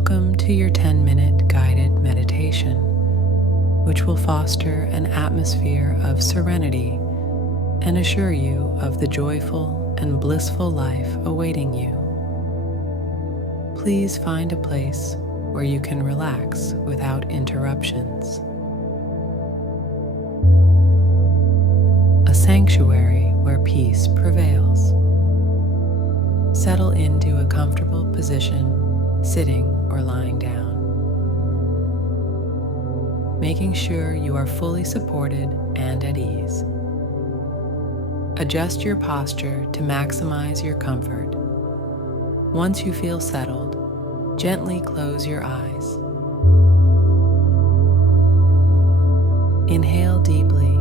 Welcome to your 10-minute guided meditation, which will foster an atmosphere of serenity and assure you of the joyful and blissful life awaiting you. Please find a place where you can relax without interruptions. A sanctuary where peace prevails. Settle into a comfortable position, sitting or lying down, making sure you are fully supported and at ease. Adjust your posture to maximize your comfort. Once you feel settled, gently close your eyes. Inhale deeply,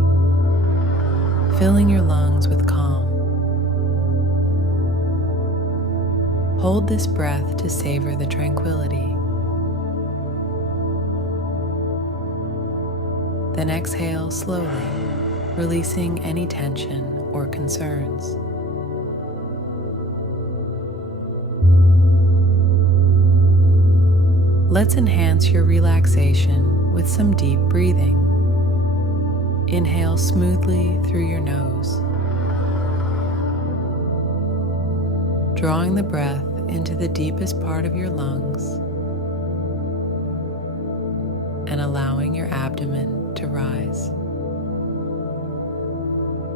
filling your lungs with calm. Hold this breath to savor the tranquility. Then exhale slowly, releasing any tension or concerns. Let's enhance your relaxation with some deep breathing. Inhale smoothly through your nose, drawing the breath into the deepest part of your lungs and allowing your abdomen to rise.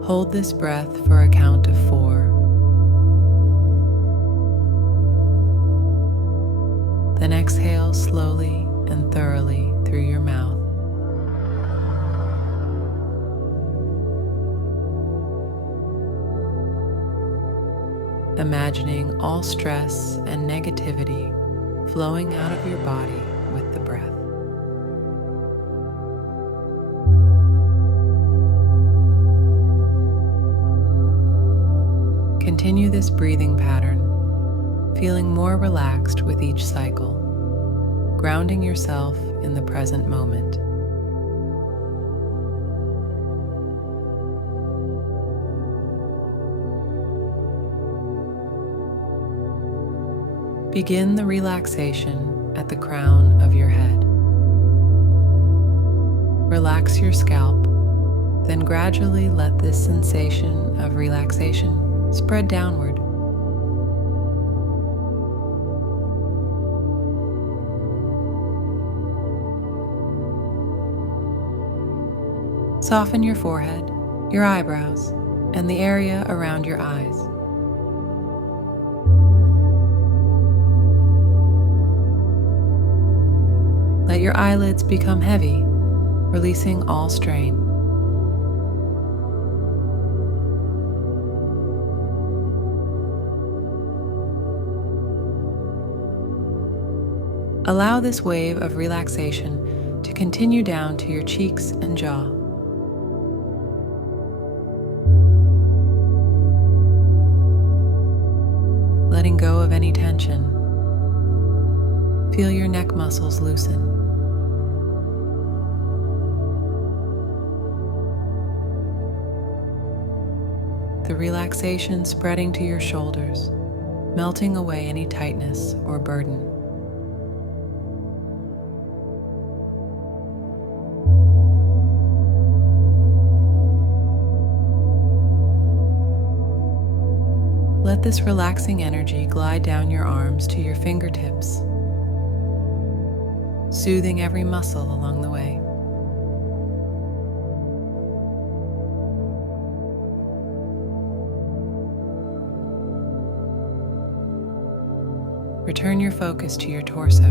Hold this breath for a count of 4. Then exhale slowly and thoroughly through your mouth. Imagining all stress and negativity flowing out of your body with the breath. Continue this breathing pattern, feeling more relaxed with each cycle, grounding yourself in the present moment. Begin the relaxation at the crown of your head. Relax your scalp, then gradually let this sensation of relaxation spread downward. Soften your forehead, your eyebrows, and the area around your eyes. Let your eyelids become heavy, releasing all strain. Allow this wave of relaxation to continue down to your cheeks and jaw. Letting go of any tension. Feel your neck muscles loosen. The relaxation spreading to your shoulders, melting away any tightness or burden. Let this relaxing energy glide down your arms to your fingertips, soothing every muscle along the way. Return your focus to your torso.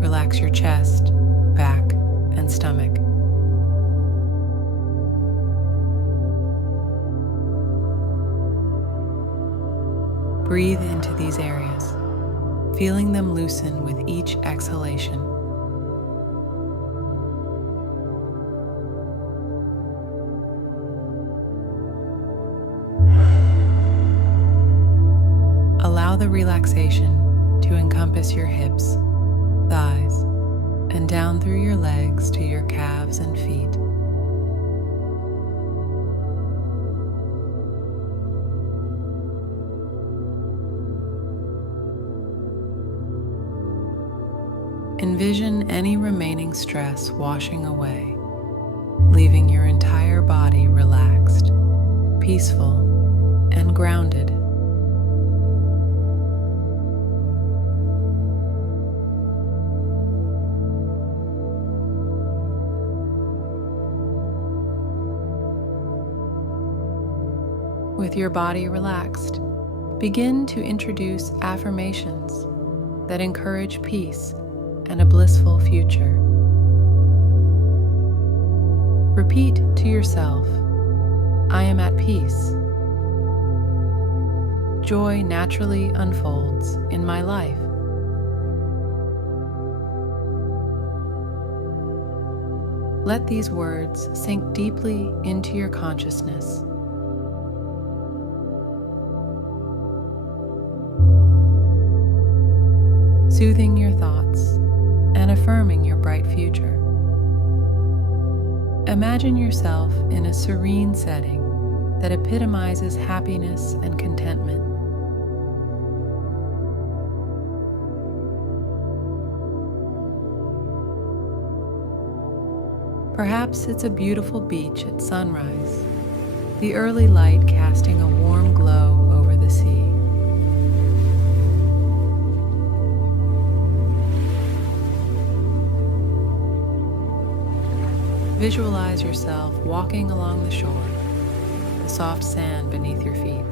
Relax your chest, back, and stomach. Breathe into these areas, feeling them loosen with each exhalation. Allow the relaxation to encompass your hips, thighs, and down through your legs to your calves and feet. Envision any remaining stress washing away, leaving your entire body relaxed, peaceful, and grounded. With your body relaxed, begin to introduce affirmations that encourage peace and a blissful future. Repeat to yourself, "I am at peace. Joy naturally unfolds in my life." Let these words sink deeply into your consciousness. Soothing your thoughts and affirming your bright future. Imagine yourself in a serene setting that epitomizes happiness and contentment. Perhaps it's a beautiful beach at sunrise, the early light casting a warm glow over the sea. Visualize yourself walking along the shore, the soft sand beneath your feet.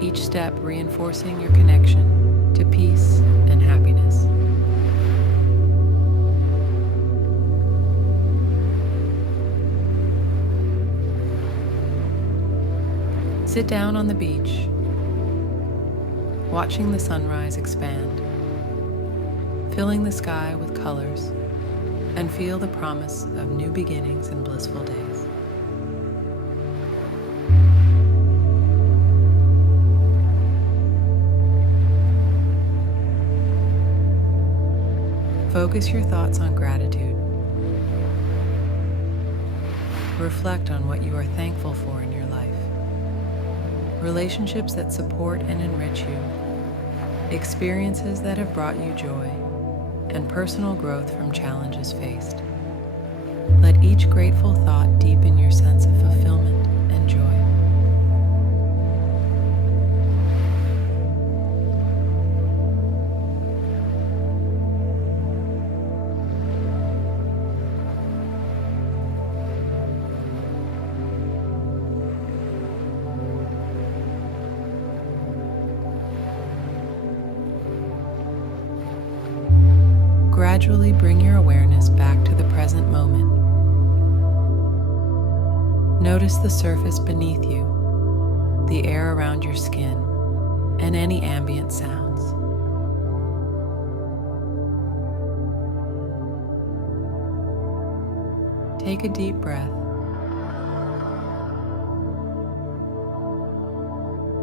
Each step reinforcing your connection to peace and happiness. Sit down on the beach, watching the sunrise expand, filling the sky with colors, and feel the promise of new beginnings and blissful days. Focus your thoughts on gratitude. Reflect on what you are thankful for in your life. Relationships that support and enrich you, experiences that have brought you joy, and personal growth from challenges faced. Let each grateful thought deepen your sense of fulfillment and joy. Gradually bring your awareness back to the present moment. Notice the surface beneath you, the air around your skin, and any ambient sounds. Take a deep breath,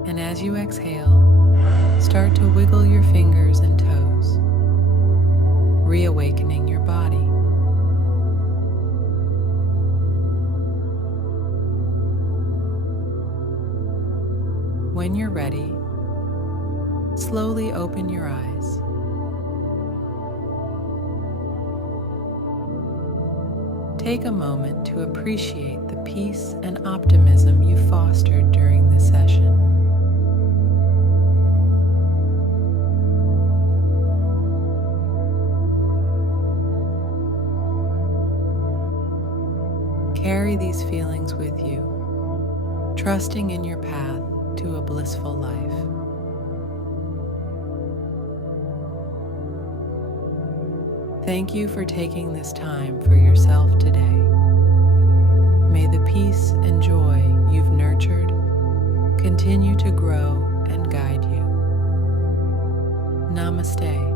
and as you exhale, start to wiggle your fingers and toes, reawakening your body. When you're ready, slowly open your eyes. Take a moment to appreciate the peace and optimism you fostered during the session. Carry these feelings with you, trusting in your path to a blissful life. Thank you for taking this time for yourself today. May the peace and joy you've nurtured continue to grow and guide you. Namaste.